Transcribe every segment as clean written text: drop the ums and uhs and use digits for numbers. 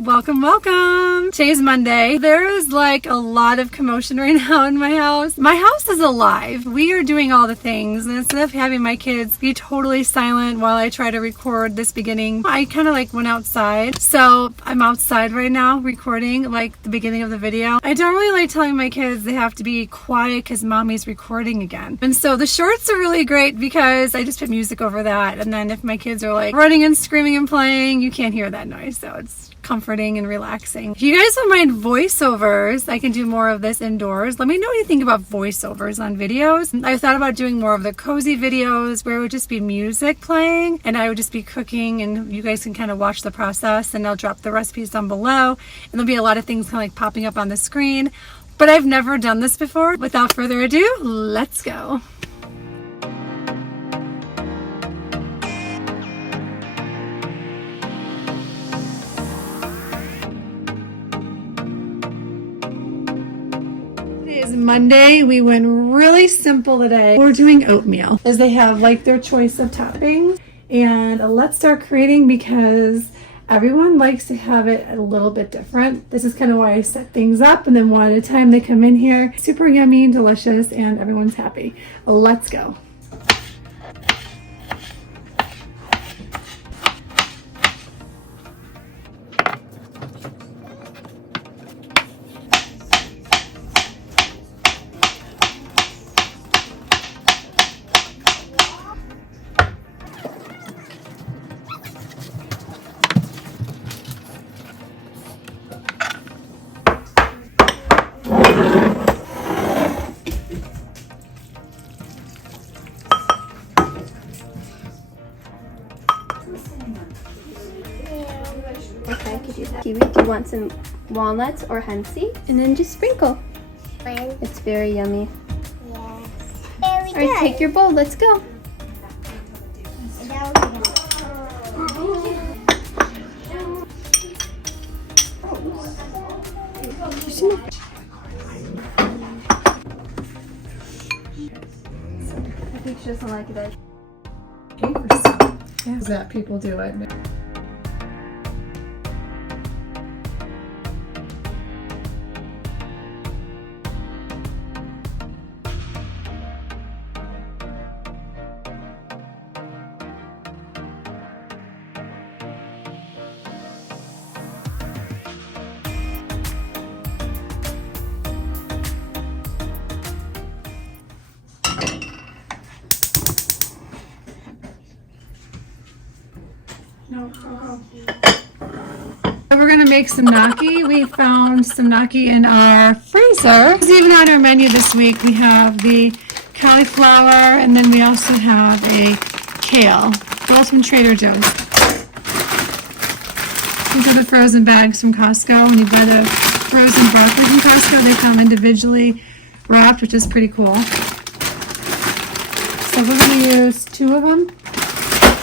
Welcome, welcome. Today's Monday. There is like a lot of commotion right now in my house. My house is alive. We are doing all the things. And instead of having my kids be totally silent while I try to record this beginning, I kind of like went outside. So I'm outside right now recording like the beginning of the video. I don't really like telling my kids they have to be quiet because mommy's recording again. And so the shorts are really great because I just put music over that. And then if my kids are like running and screaming and playing, you can't hear that noise. So it's comforting and relaxing. If you guys don't mind voiceovers, I can do more of this indoors. Let me know what you think about voiceovers on videos. I thought about doing more of the cozy videos where it would just be music playing and I would just be cooking and you guys can kind of watch the process, and I'll drop the recipes down below and there'll be a lot of things kind of like popping up on the screen. But I've never done this before. Without further ado, let's go. It's Monday. We went really simple today. We're doing oatmeal as they have like their choice of toppings, and let's start creating because everyone likes to have it a little bit different. This is kind of why I set things up, and then one at a time they come in here. Super yummy and delicious, and everyone's happy. Let's go. Okay, I could do that. Kiwi, do you want some walnuts or hemp seed? And then just sprinkle. It's very yummy. Yes. Very good. All right, take your bowl. Let's go. I think she doesn't like it. Yeah, that people do it. No. We're gonna make some gnocchi. We found some gnocchi in our freezer. It's even on our menu this week. We have the cauliflower, and then we also have a kale. They're all from Trader Joe's. These are the frozen bags from Costco. When you buy the frozen broccoli from Costco, they come individually wrapped, which is pretty cool. So we're gonna use 2 of them.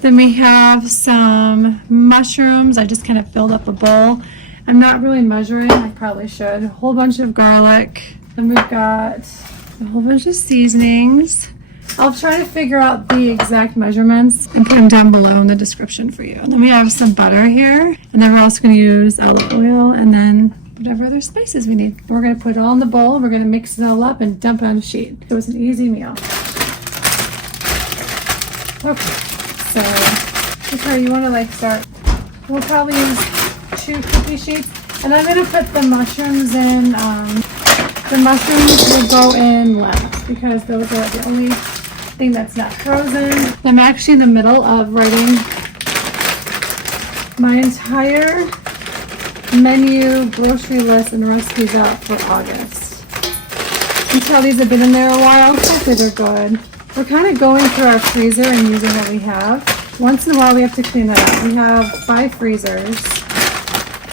Then we have some mushrooms. I just kind of filled up a bowl. I'm not really measuring. I probably should. A whole bunch of garlic. Then we've got a whole bunch of seasonings. I'll try to figure out the exact measurements and put them down below in the description for you. And then we have some butter here. And then we're also going to use olive oil and then whatever other spices we need. We're going to put it all in the bowl. We're going to mix it all up and dump it on a sheet. It was an easy meal. Okay. So, okay, you want to like start, we'll probably use 2 cookie sheets, and I'm going to put the mushrooms in, the mushrooms will go in last, because those are the only thing that's not frozen. I'm actually in the middle of writing my entire menu, grocery list, and recipes out for August. You can tell these have been in there a while, hopefully they're good. We're kind of going through our freezer and using what we have. Once in a while we have to clean that up. We have 5 freezers.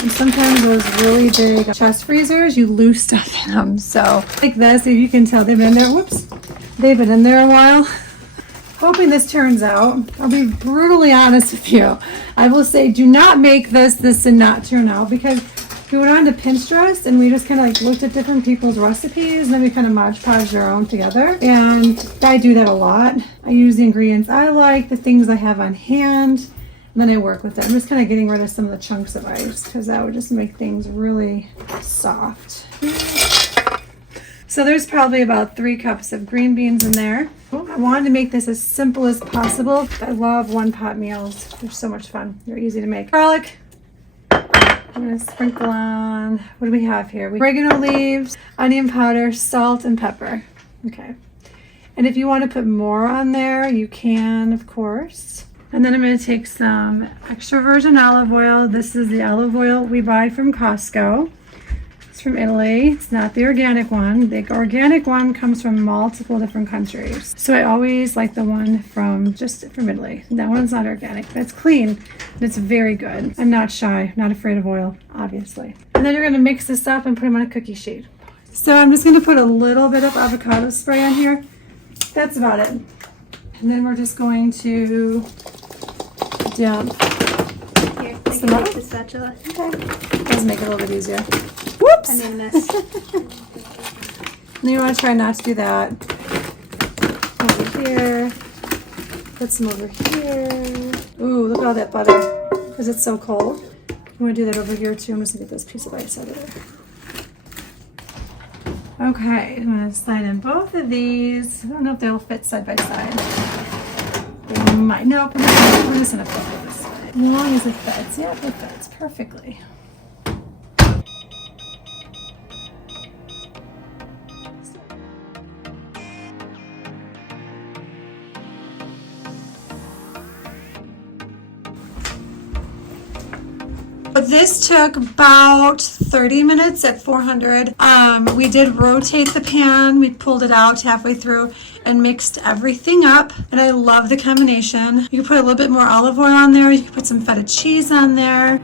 And sometimes those really big chest freezers, you lose stuff in them. So like this, if you can tell they've been in there, whoops, they've been in there a while. Hoping this turns out. I'll be brutally honest with you. I will say do not make this did not turn out, because we went on to Pinterest and we just kind of like looked at different people's recipes and then we kind of Mod Podged our own together. And I do that a lot. I use the ingredients I like, the things I have on hand. And then I work with it. I'm just kind of getting rid of some of the chunks of ice because that would just make things really soft. So there's probably about 3 cups of green beans in there. I wanted to make this as simple as possible. I love one-pot meals. They're so much fun. They're easy to make. Garlic. I'm going to sprinkle on, what do we have here? Oregano leaves, onion powder, salt, and pepper. Okay. And if you want to put more on there, you can, of course. And then I'm going to take some extra virgin olive oil. This is the olive oil we buy from Costco. It's from Italy. It's not the organic one. The organic one comes from multiple different countries. So I always like the one from Italy. That one's not organic, but it's clean and it's very good. I'm not shy, not afraid of oil, obviously. And then you're going to mix this up and put them on a cookie sheet. So I'm just going to put a little bit of avocado spray on here. That's about it. And then we're just going to dump. Here, I can take the spatula. Okay. Does make it a little bit easier. Whoops! I made a mess. Then you want to try not to do that. Over here. Put some over here. Ooh, look at all that butter. Because it's so cold. I'm going to do that over here too. I'm just going to get this piece of ice out of there. Okay, I'm going to slide in both of these. I don't know if they'll fit side by side. They might. Nope, we're just going to put it this side. As long as it fits. Yeah, it fits perfectly. This took about 30 minutes at 400. We did rotate the pan. We pulled it out halfway through and mixed everything up. And I love the combination. You can put a little bit more olive oil on there. You can put some feta cheese on there.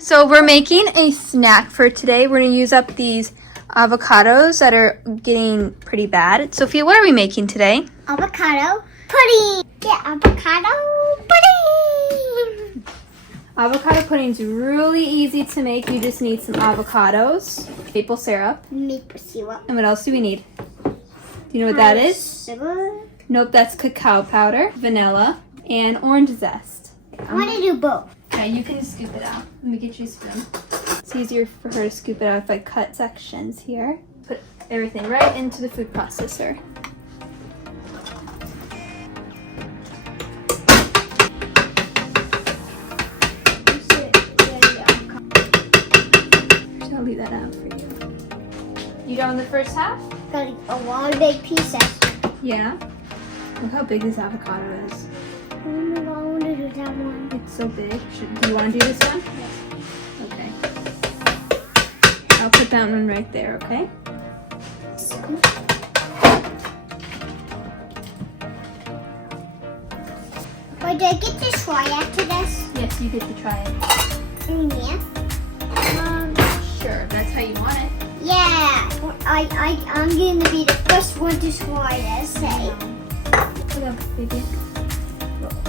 So we're making a snack for today. We're going to use up these avocados that are getting pretty bad. Sophia, what are we making today? Avocado pudding. Yeah, avocado pudding. Avocado pudding is really easy to make. You just need some avocados, maple syrup. Maple syrup. And what else do we need? Do you know what that is? Syrup. Nope, that's cacao powder, vanilla, and orange zest. I want to do both. Okay, you can scoop it out. Let me get you a spoon. It's easier for her to scoop it out if I cut sections here. Put everything right into the food processor. I'll leave that out for you. You done with the first half? Got a lot of big pieces. Yeah. Look how big this avocado is. I want to do that one. It's so big. Do you want to do this one? Yes. Okay. I'll put that one right there, okay? Wait, do I get to try after this? Yes, you get to try it. Yeah. Sure, if that's how you want it. Yeah. I'm going to be the first one to try this. Say. Look up, baby.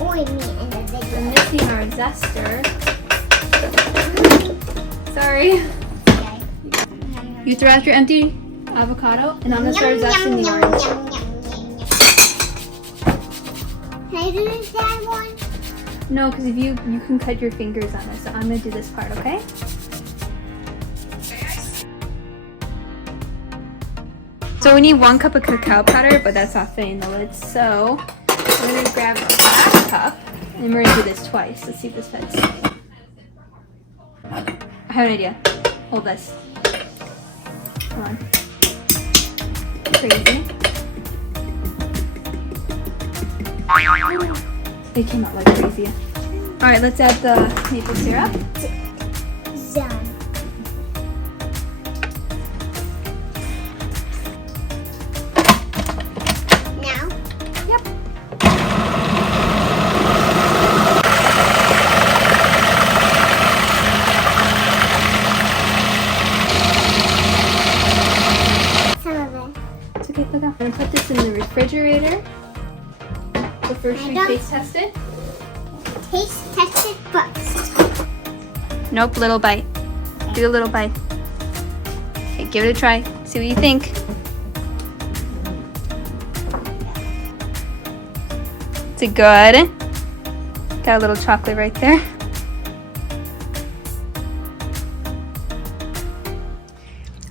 Oh, I mean, and then they We're missing our zester. Sorry. Okay. You throw out your empty avocado, and I'm gonna start zesting the orange. Can I do that one? No, because if you can cut your fingers on it, so I'm gonna do this part, okay? So we need 1 cup of cacao powder, but that's not fitting the lid. So we're gonna grab a half cup, and we're gonna do this twice. Let's see if this fits. I have an idea. Hold this. Come on. Crazy. It came out like crazy. All right, let's add the maple syrup. Done. Now? Yep. Some of it. It's okay, look. I'm gonna put this in the refrigerator first should we taste test it? Taste tested first. Nope, little bite. Do a little bite. Okay, give it a try. See what you think. Is it good? Got a little chocolate right there.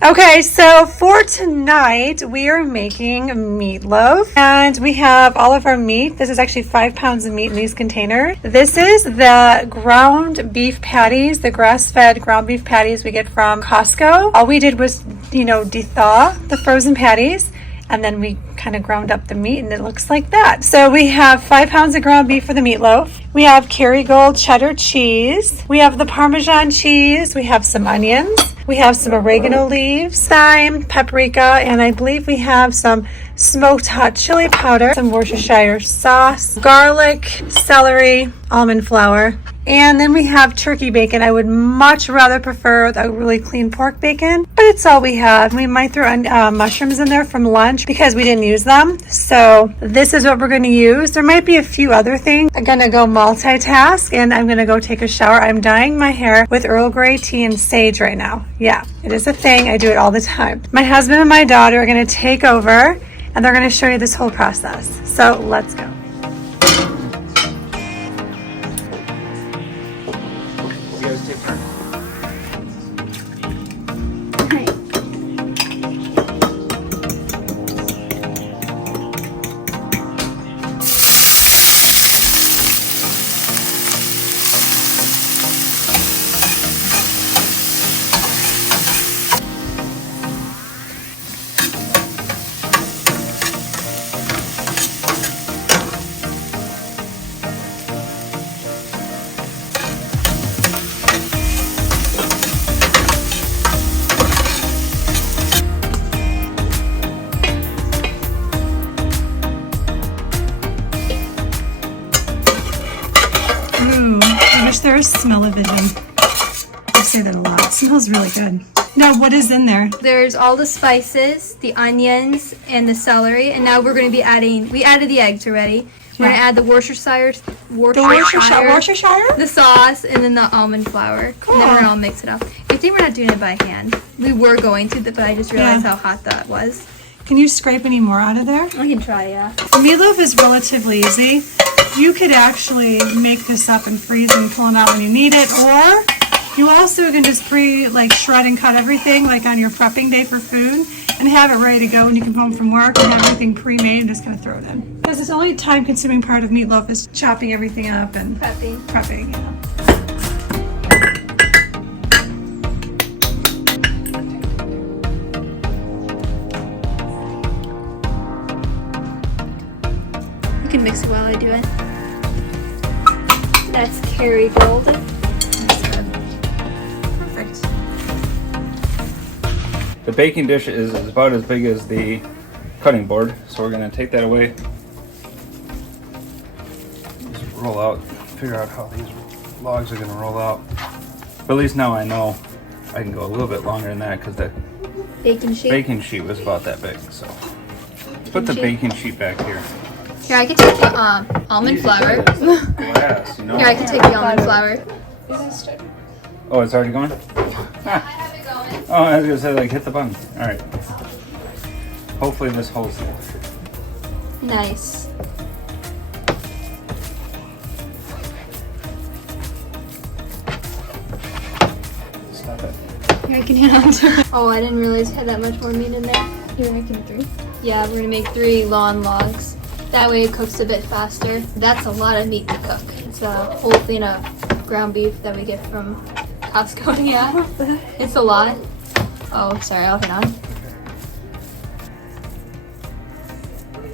Okay, so for tonight, we are making meatloaf, and we have all of our meat. This is actually 5 pounds of meat in these containers. This is the ground beef patties, the grass-fed ground beef patties we get from Costco. All we did was, de-thaw the frozen patties, and then we kind of ground up the meat, and it looks like that. So we have 5 pounds of ground beef for the meatloaf. We have Kerrygold cheddar cheese. We have the Parmesan cheese. We have some onions. We have some oregano leaves, thyme, paprika, and I believe we have some smoked hot chili powder, some Worcestershire sauce, garlic, celery, almond flour, and then we have turkey bacon. I would much rather prefer a really clean pork bacon, but it's all we have. We might throw mushrooms in there from lunch because we didn't use them. So this is what we're going to use. There might be a few other things. I'm going to go multitask, and I'm going to go take a shower. I'm dyeing my hair with Earl Grey tea and sage right now. Yeah, it is a thing. I do it all the time. My husband and my daughter are going to take over, and they're going to show you this whole process. So let's go. You guys take turns. Ooh, I wish there was smell-o-vision. I say that a lot. It smells really good. Now, what is in there? There's all the spices, the onions, and the celery, and now we're going to be adding, we added the eggs already. We're going to add the Worcestershire, the sauce, and then the almond flour. Cool. And then we're going to all mix it up. I think we're not doing it by hand. We were going to, but I just realized how hot that was. Can you scrape any more out of there? I can try, yeah. The meatloaf is relatively easy. You could actually make this up and freeze and pull them out when you need it, or you also can just shred and cut everything like on your prepping day for food and have it ready to go when you come home from work and have everything pre-made and just kind of throw it in. Because the only time-consuming part of meatloaf is chopping everything up and prepping, You can mix it while I do it. That's Kerrygold. That's good. Perfect. The baking dish is about as big as the cutting board, so we're going to take that away. Just roll out, figure out how these logs are going to roll out. But at least now I know I can go a little bit longer than that because that Baking sheet. baking sheet was about that big. So let's put the baking sheet back here. Here, I can take the almond flour. Glass, you know. Here, I can take the almond flour. Oh, it's already going? I have it going. Oh, I was going to say, hit the button. All right. Hopefully this holds it. Nice. Stop it. Here, I can hang on to it. Oh, I didn't realize it had that much more meat in there. Here, I can 3. Yeah, we're going to make 3 long logs. That way it cooks a bit faster. That's a lot of meat to cook. It's a whole thing of ground beef that we get from Costco. Yeah, it's a lot. Oh, sorry, I'll hit on.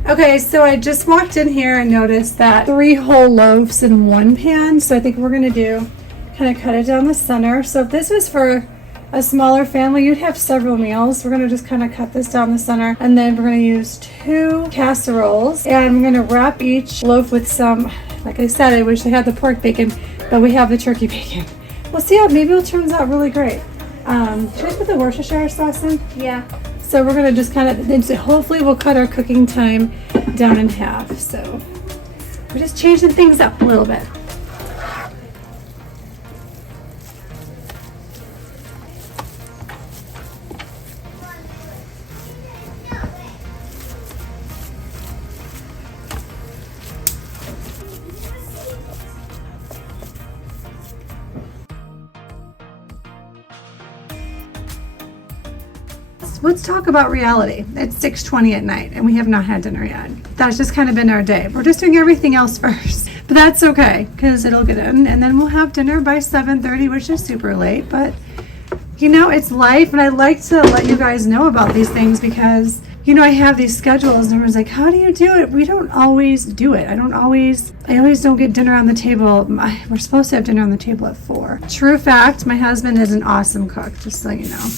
Okay, so I just walked in here and noticed that 3 whole loaves in one pan. So I think we're gonna do, kind of cut it down the center. So if this was for a smaller family, you'd have several meals. We're gonna just kind of cut this down the center, and then we're gonna use 2 casseroles, and I'm gonna wrap each loaf with some, like I said, I wish I had the pork bacon, but we have the turkey bacon. We'll see how, maybe it turns out really great. Should I put the Worcestershire sauce in? Yeah. So we're gonna just kind of, hopefully we'll cut our cooking time down in half. So We're just changing things up a little bit. Let's talk about reality. It's 6:20 at night and we have not had dinner yet. That's just kind of been our day. We're just doing everything else first, but that's okay because it'll get in and then we'll have dinner by 7:30, which is super late, but you know, it's life. And I like to let you guys know about these things because, you know, I have these schedules and everyone's like, how do you do it? We don't always do it. I always don't get dinner on the table. We're supposed to have dinner on the table at 4. True fact, my husband is an awesome cook, just so you know.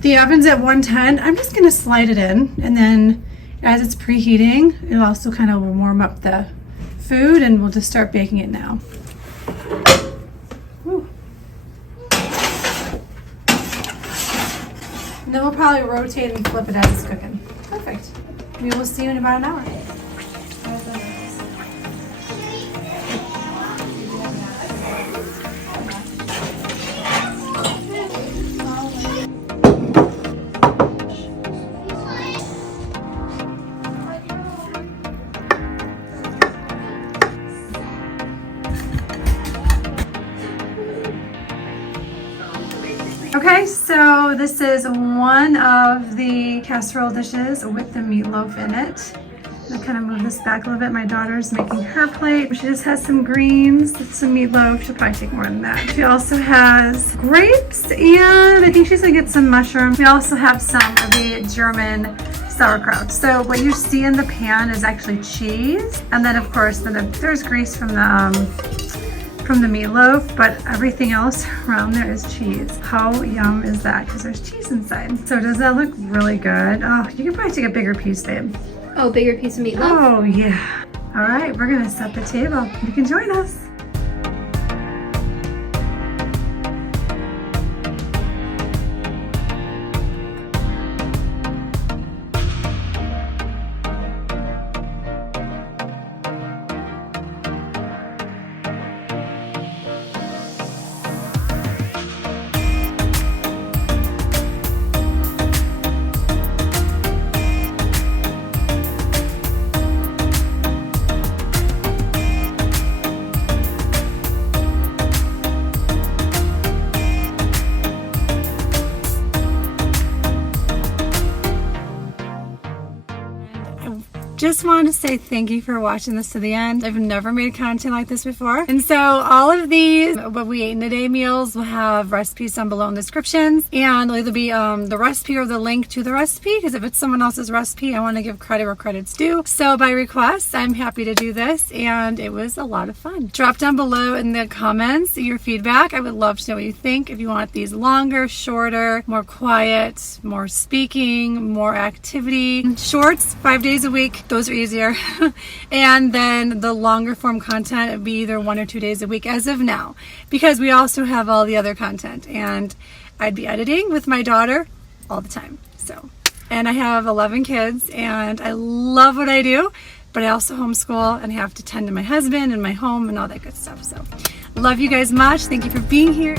The oven's at 110. I'm just gonna slide it in, and then as it's preheating, it'll also kind of warm up the food, and we'll just start baking it now. Woo. And then we'll probably rotate and flip it as it's cooking. Perfect. We will see you in about an hour. Okay, so this is one of the casserole dishes with the meatloaf in it. I'll kind of move this back a little bit. My daughter's making her plate. She just has some greens, some meatloaf. She'll probably take more than that. She also has grapes, and I think she's gonna get some mushrooms. We also have some of the German sauerkraut. So what you see in the pan is actually cheese, and then of course there's grease from the meatloaf, but everything else around there is cheese. How yum is that? Because there's cheese inside. So does that look really good? Oh, you could probably take a bigger piece, babe. Oh, bigger piece of meatloaf? Oh yeah. All right, we're gonna set the table. You can join us. Just want to say thank you for watching this to the end. I've never made content like this before. And so all of these, what we ate in a day meals, will have recipes down below in the descriptions. And it'll either be the recipe or the link to the recipe, because if it's someone else's recipe, I want to give credit where credit's due. So by request, I'm happy to do this, and it was a lot of fun. Drop down below in the comments your feedback. I would love to know what you think. If you want these longer, shorter, more quiet, more speaking, more activity. Shorts, 5 days a week. Those are easier. And then the longer form content would be either 1 or 2 days a week as of now, because we also have all the other content, and I'd be editing with my daughter all the time. So, and I have 11 kids and I love what I do, but I also homeschool and have to tend to my husband and my home and all that good stuff. So love you guys much. Thank you for being here.